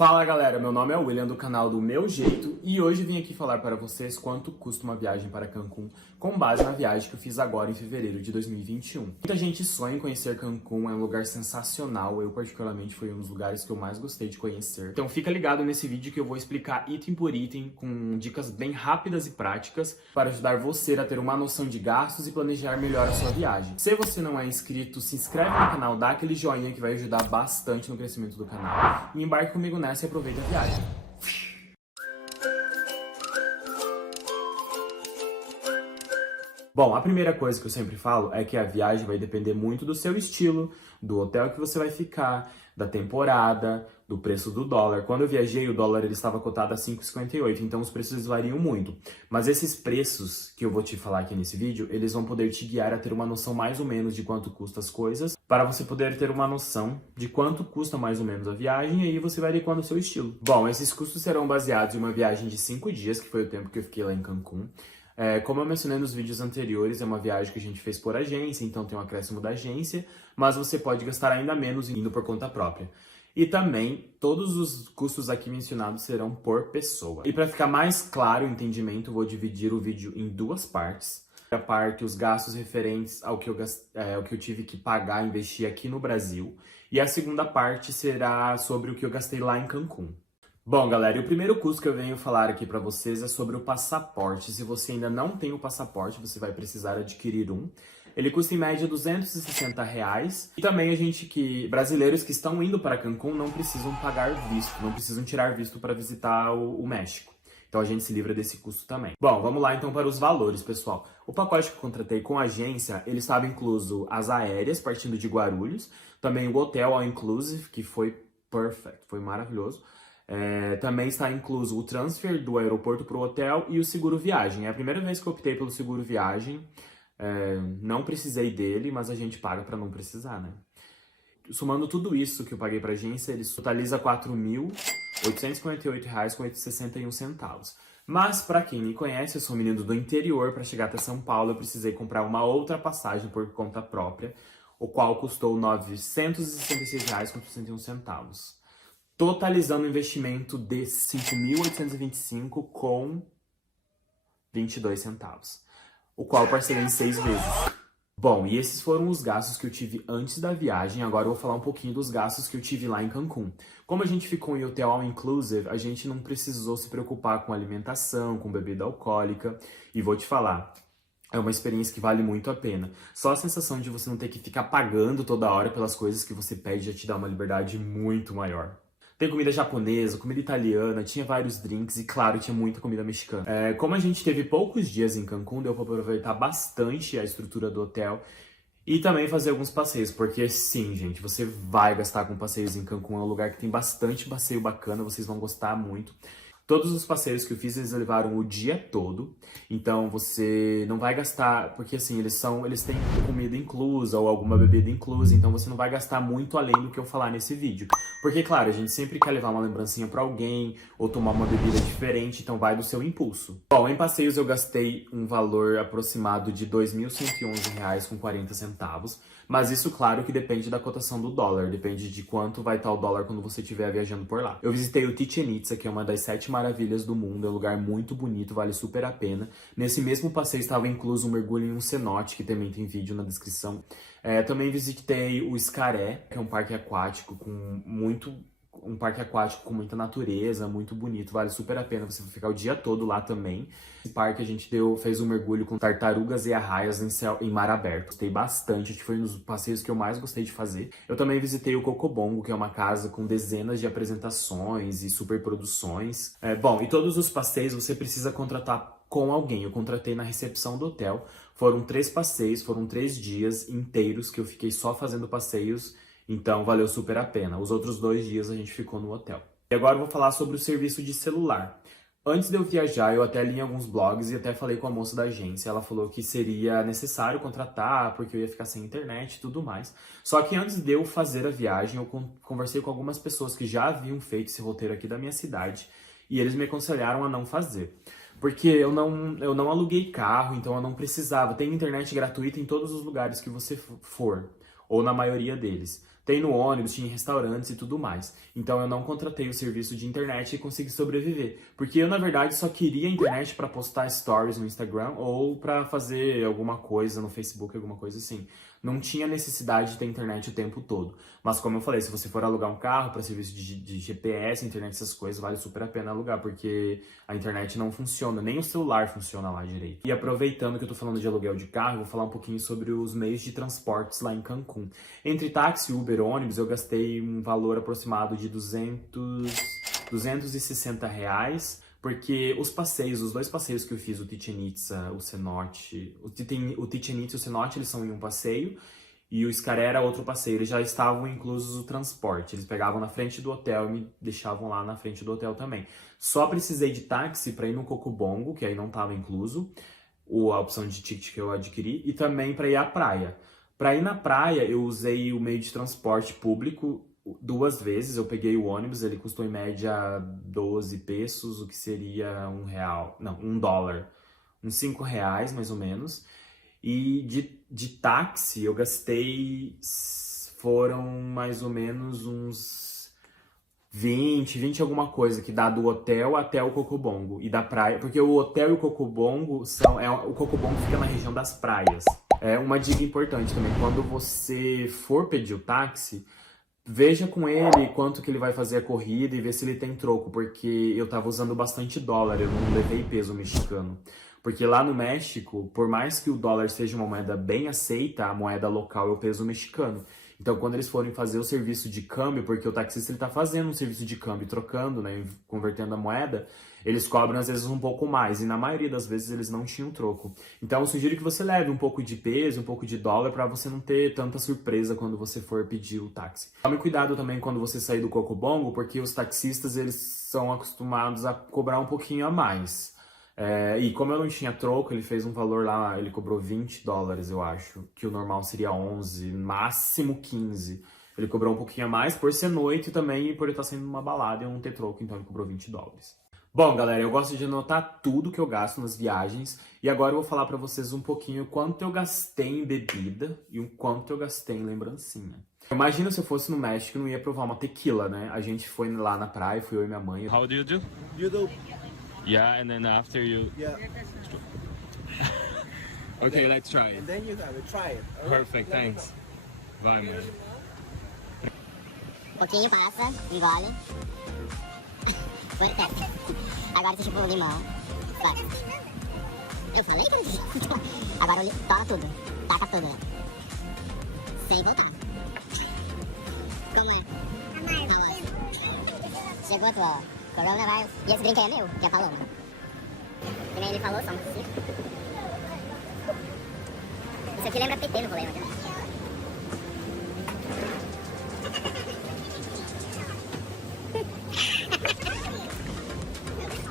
Fala galera, meu nome é William do canal do Meu Jeito e hoje vim aqui falar para vocês quanto custa uma viagem para Cancún com base na viagem que eu fiz agora em fevereiro de 2021. Muita gente sonha em conhecer Cancún, é um lugar sensacional, eu particularmente foi um dos lugares que eu mais gostei de conhecer. Então fica ligado nesse vídeo que eu vou explicar item por item com dicas bem rápidas e práticas para ajudar você a ter uma noção de gastos e planejar melhor a sua viagem. Se você não é inscrito, se inscreve no canal, dá aquele joinha que vai ajudar bastante no crescimento do canal e embarque comigo nessa e aproveita a viagem. Bom, a primeira coisa que eu sempre falo é que a viagem vai depender muito do seu estilo, do hotel que você vai ficar, da temporada, do preço do dólar. Quando eu viajei, o dólar ele estava cotado a 5,58, então os preços variam muito. Mas esses preços que eu vou te falar aqui nesse vídeo, eles vão poder te guiar a ter uma noção mais ou menos de quanto custa as coisas, para você poder ter uma noção de quanto custa mais ou menos a viagem, e aí você vai adequando o seu estilo. Bom, esses custos serão baseados em uma viagem de 5 dias, que foi o tempo que eu fiquei lá em Cancún. Como eu mencionei nos vídeos anteriores, é uma viagem que a gente fez por agência, então tem um acréscimo da agência, mas você pode gastar ainda menos indo por conta própria. E também, todos os custos aqui mencionados serão por pessoa. E para ficar mais claro o entendimento, vou dividir o vídeo em duas partes. A parte, os gastos referentes ao que eu tive que pagar, investir aqui no Brasil. E a segunda parte será sobre o que eu gastei lá em Cancún. Bom, galera, e o primeiro custo que eu venho falar aqui para vocês é sobre o passaporte. Se você ainda não tem o passaporte, você vai precisar adquirir um. Ele custa em média R$260. E também brasileiros que estão indo para Cancún não precisam pagar visto, não precisam tirar visto para visitar o México. Então a gente se livra desse custo também. Bom, vamos lá então para os valores, pessoal. O pacote que eu contratei com a agência, ele estava incluso as aéreas partindo de Guarulhos, também o hotel all inclusive, que foi perfect, foi maravilhoso. Também está incluso o transfer do aeroporto para o hotel e o seguro viagem. É a primeira vez que eu optei pelo seguro viagem. Não precisei dele, mas a gente paga para não precisar, né? Somando tudo isso que eu paguei para a agência, ele totaliza R$ 4.858,61. Mas, para quem me conhece, eu sou menino do interior. Para chegar até São Paulo, eu precisei comprar uma outra passagem por conta própria, o qual custou R$ 966,61. Totalizando o investimento de R$ 5.825 com 22 centavos, o qual eu parcelei em 6 vezes. Bom, e esses foram os gastos que eu tive antes da viagem. Agora eu vou falar um pouquinho dos gastos que eu tive lá em Cancún. Como a gente ficou em hotel all inclusive, a gente não precisou se preocupar com alimentação, com bebida alcoólica. E vou te falar, é uma experiência que vale muito a pena. Só a sensação de você não ter que ficar pagando toda hora pelas coisas que você pede já te dá uma liberdade muito maior. Tem comida japonesa, comida italiana, tinha vários drinks e, claro, tinha muita comida mexicana. Como a gente teve poucos dias em Cancún, deu pra aproveitar bastante a estrutura do hotel e também fazer alguns passeios, porque sim, gente, você vai gastar com passeios em Cancún, é um lugar que tem bastante passeio bacana, vocês vão gostar muito. Todos os passeios que eu fiz, eles levaram o dia todo, então você não vai gastar, porque assim, eles têm comida inclusa ou alguma bebida inclusa, então você não vai gastar muito além do que eu falar nesse vídeo. Porque, claro, a gente sempre quer levar uma lembrancinha pra alguém ou tomar uma bebida diferente, então vai do seu impulso. Bom, em passeios eu gastei um valor aproximado de R$ 2.111,40, mas isso, claro, que depende da cotação do dólar, depende de quanto vai estar o dólar quando você estiver viajando por lá. Eu visitei o Chichén Itzá, que é uma das 7 maravilhas do mundo, é um lugar muito bonito, vale super a pena. Nesse mesmo passeio estava incluso um mergulho em um cenote, que também tem vídeo na descrição. Também visitei o Xcaré, que é um parque aquático com muita natureza, muito bonito, vale super a pena você ficar o dia todo lá também. Esse parque a gente fez um mergulho com tartarugas e arraias em mar aberto. Gostei bastante, acho que foi um dos passeios que eu mais gostei de fazer. Eu também visitei o Cocobongo, que é uma casa com dezenas de apresentações e superproduções. Bom, e todos os passeios você precisa contratar com alguém. Eu contratei na recepção do hotel. Foram 3 passeios, foram 3 dias inteiros que eu fiquei só fazendo passeios. Então, valeu super a pena. Os outros 2 dias a gente ficou no hotel. E agora eu vou falar sobre o serviço de celular. Antes de eu viajar, eu até li em alguns blogs e até falei com a moça da agência. Ela falou que seria necessário contratar, porque eu ia ficar sem internet e tudo mais. Só que antes de eu fazer a viagem, eu conversei com algumas pessoas que já haviam feito esse roteiro aqui da minha cidade. E eles me aconselharam a não fazer. Porque eu não aluguei carro, então eu não precisava. Tem internet gratuita em todos os lugares que você for, ou na maioria deles. Tem no ônibus, tinha em restaurantes e tudo mais. Então eu não contratei o serviço de internet e consegui sobreviver. Porque eu, na verdade, só queria a internet para postar stories no Instagram ou para fazer alguma coisa no Facebook, alguma coisa assim. Não tinha necessidade de ter internet o tempo todo. Mas como eu falei, se você for alugar um carro para serviço de GPS, internet, essas coisas, vale super a pena alugar, porque a internet não funciona, nem o celular funciona lá direito. E aproveitando que eu tô falando de aluguel de carro, eu vou falar um pouquinho sobre os meios de transportes lá em Cancún. Entre táxi, Uber, ônibus, eu gastei um valor aproximado de 260 reais, porque os passeios, os 2 passeios que eu fiz, o Chichén Itzá, o cenote, o Chichén Itzá e o cenote, eles são em um passeio, e o Xcaret era outro passeio, eles já estavam inclusos o transporte, eles pegavam na frente do hotel e me deixavam lá na frente do hotel também. Só precisei de táxi para ir no Cocobongo, que aí não estava incluso, a opção de ticket que eu adquiri, e também para ir à praia. Para ir na praia, eu usei o meio de transporte público 2 vezes. Eu peguei o ônibus, ele custou em média 12 pesos, o que seria R$ 1, não, $1, uns R$ 5 mais ou menos. E de táxi eu gastei, foram mais ou menos uns 20 alguma coisa, que dá do hotel até o Cocobongo e da praia, porque o hotel e o Cocobongo o Cocobongo fica na região das praias. É uma dica importante também, quando você for pedir o táxi, veja com ele quanto que ele vai fazer a corrida e ver se ele tem troco, porque eu tava usando bastante dólar, eu não levei peso mexicano. Porque lá no México, por mais que o dólar seja uma moeda bem aceita, a moeda local é o peso mexicano. Então, quando eles forem fazer o serviço de câmbio, porque o taxista ele tá fazendo um serviço de câmbio, trocando, né, convertendo a moeda, eles cobram às vezes um pouco mais, e na maioria das vezes eles não tinham troco. Então, eu sugiro que você leve um pouco de peso, um pouco de dólar, para você não ter tanta surpresa quando você for pedir o táxi. Tome cuidado também quando você sair do Cocobongo, porque os taxistas eles são acostumados a cobrar um pouquinho a mais. E como eu não tinha troco, ele fez um valor lá, ele cobrou $20, eu acho, que o normal seria 11, máximo 15. Ele cobrou um pouquinho a mais por ser noite também e por ele estar sendo uma balada e eu não ter troco, então ele cobrou $20. Bom, galera, eu gosto de anotar tudo que eu gasto nas viagens e agora eu vou falar pra vocês um pouquinho quanto eu gastei em bebida e o quanto eu gastei em lembrancinha. Imagina se eu fosse no México e não ia provar uma tequila, né? A gente foi lá na praia, fui eu e minha mãe. How do you do? You do. Yeah, and then after you... Yeah. Okay, let's try it. And then you gotta try it. All right? Perfect, thanks. Vai, mãe. Pouquinho passa, engole. Foi até. Agora você chupou o limão. Vai. Eu falei que não tinha. Agora toma tudo. Taca tudo. Sem voltar. Como é? Amargo. Chegou a tua coronavirus. E esse drink aí é meu, que é a Paloma. Que nem ele falou, só um pouquinho. Isso aqui lembra PT no rolê, né?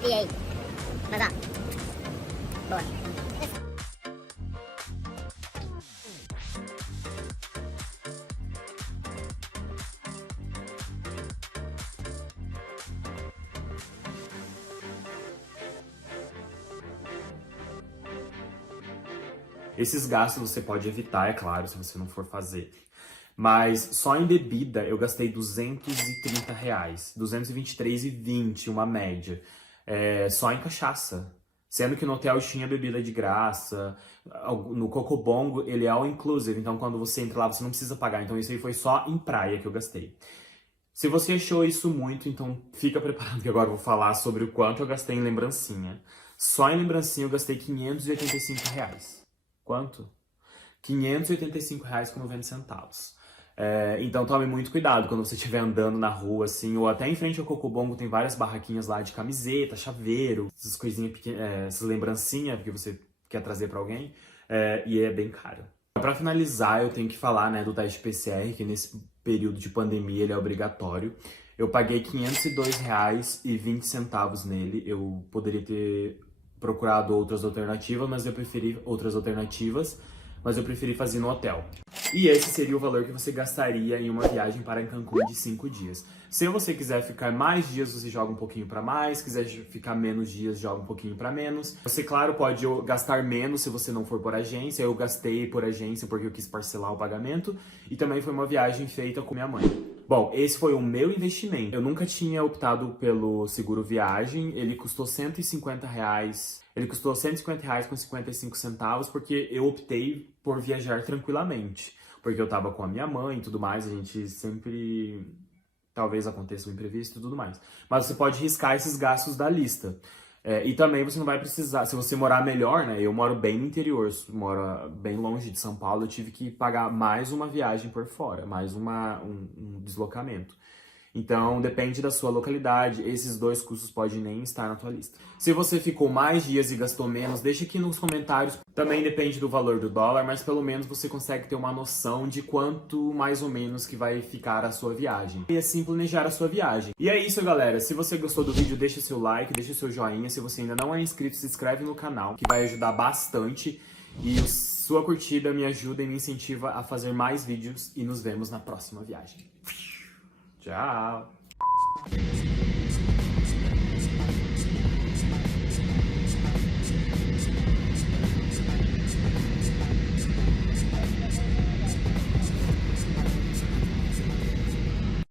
E aí? Mas ó. Boa. Esses gastos você pode evitar, é claro, se você não for fazer. Mas só em bebida eu gastei R$ 230, 223,20, uma média. Só em cachaça. Sendo que no hotel tinha bebida de graça. No Cocobongo ele é all inclusive, então quando você entra lá você não precisa pagar. Então isso aí foi só em praia que eu gastei. Se você achou isso muito, então fica preparado que agora eu vou falar sobre o quanto eu gastei em lembrancinha. Só em lembrancinha eu gastei R$ 585. Quanto? R$ 585,90. Então tome muito cuidado quando você estiver andando na rua, assim, ou até em frente ao Cocobongo tem várias barraquinhas lá de camiseta, chaveiro, essas coisinhas pequenas, essas lembrancinhas que você quer trazer pra alguém, e é bem caro. Pra finalizar, eu tenho que falar, né, do teste PCR, que nesse período de pandemia ele é obrigatório. Eu paguei R$ 502,20 nele, eu poderia ter procurado outras alternativas, mas eu preferi outras alternativas. mas eu preferi fazer no hotel. E esse seria o valor que você gastaria em uma viagem para Cancún de 5 dias. Se você quiser ficar mais dias, você joga um pouquinho para mais. Se quiser ficar menos dias, joga um pouquinho para menos. Você, claro, pode gastar menos se você não for por agência. Eu gastei por agência porque eu quis parcelar o pagamento. E também foi uma viagem feita com minha mãe. Bom, esse foi o meu investimento. Eu nunca tinha optado pelo seguro viagem. Ele custou R$150. Ele custou R$150 com 55 centavos porque eu optei por viajar tranquilamente. Porque eu tava com a minha mãe e tudo mais, a gente sempre... Talvez aconteça um imprevisto e tudo mais. Mas você pode riscar esses gastos da lista. E também você não vai precisar... Se você morar melhor, né? Eu moro bem no interior, moro bem longe de São Paulo, eu tive que pagar mais uma viagem por fora, mais um deslocamento. Então, depende da sua localidade, esses dois custos podem nem estar na tua lista. Se você ficou mais dias e gastou menos, deixa aqui nos comentários. Também depende do valor do dólar, mas pelo menos você consegue ter uma noção de quanto mais ou menos que vai ficar a sua viagem. E assim planejar a sua viagem. E é isso, galera. Se você gostou do vídeo, deixa seu like, deixa seu joinha. Se você ainda não é inscrito, se inscreve no canal, que vai ajudar bastante. E sua curtida me ajuda e me incentiva a fazer mais vídeos. E nos vemos na próxima viagem. Tchau!